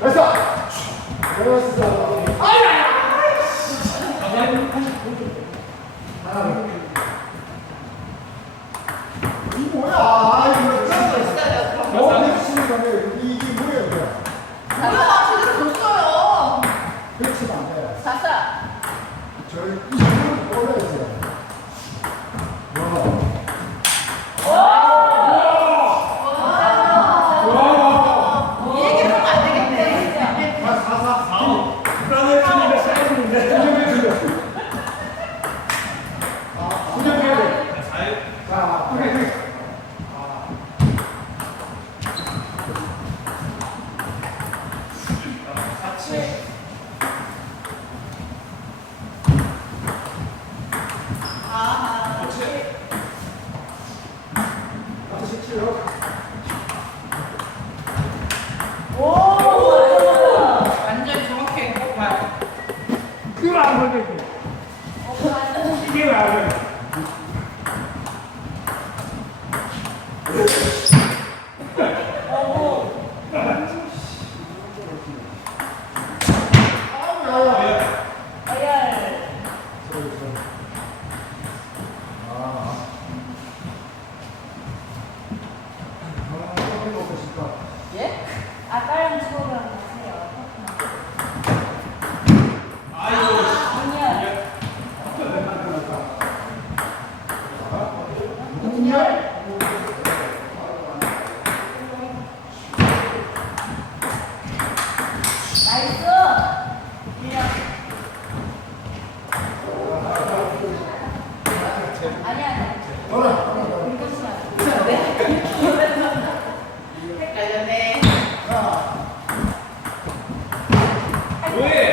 됐어! 잘했어! 왜?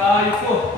아, 이거.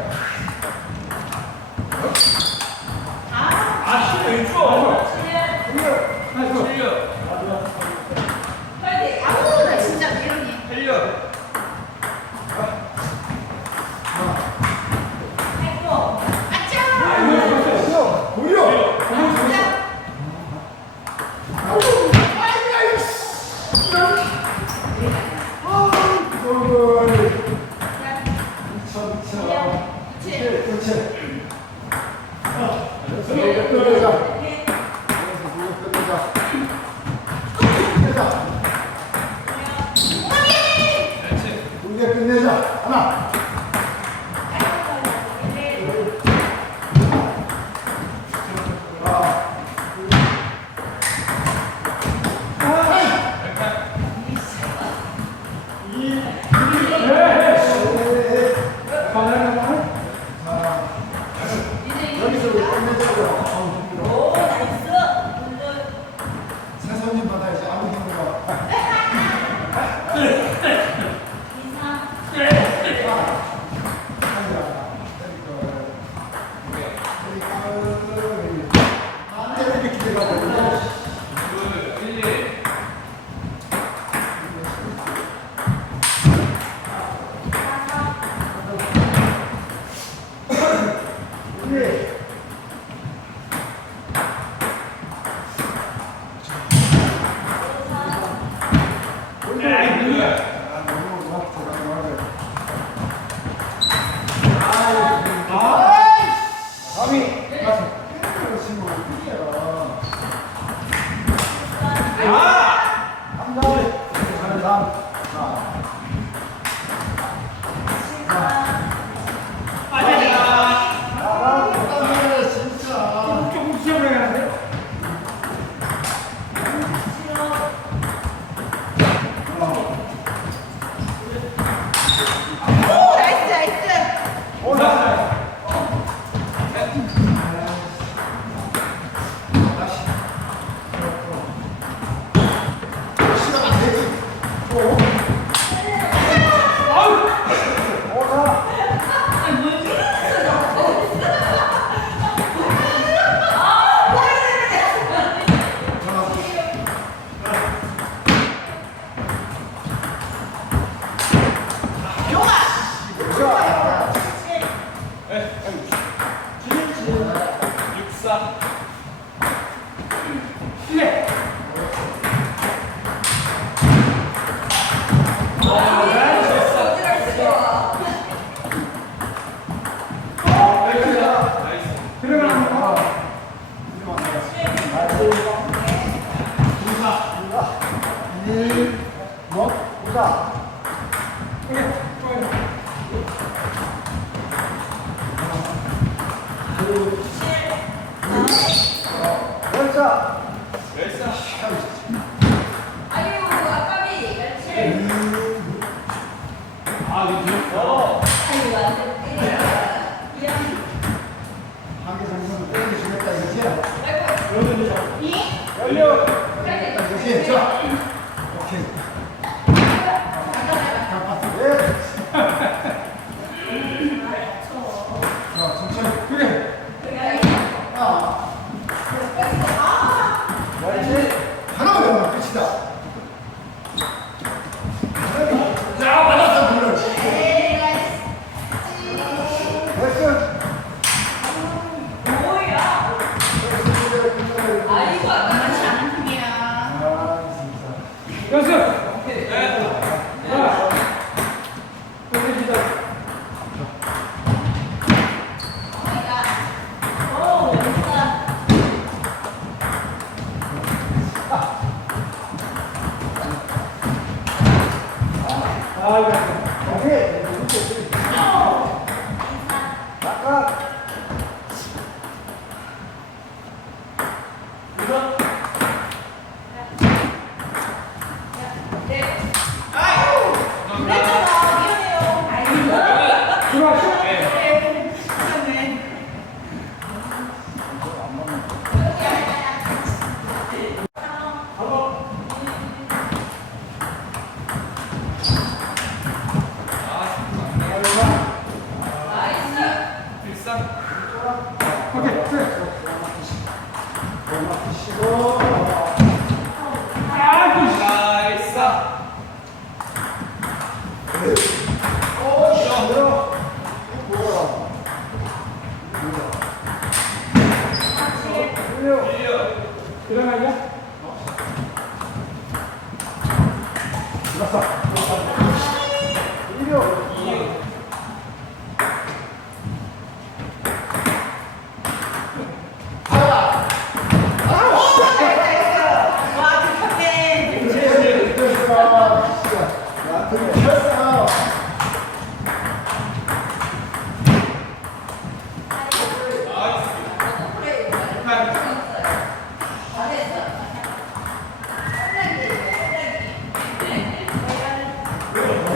열차.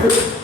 잘했어.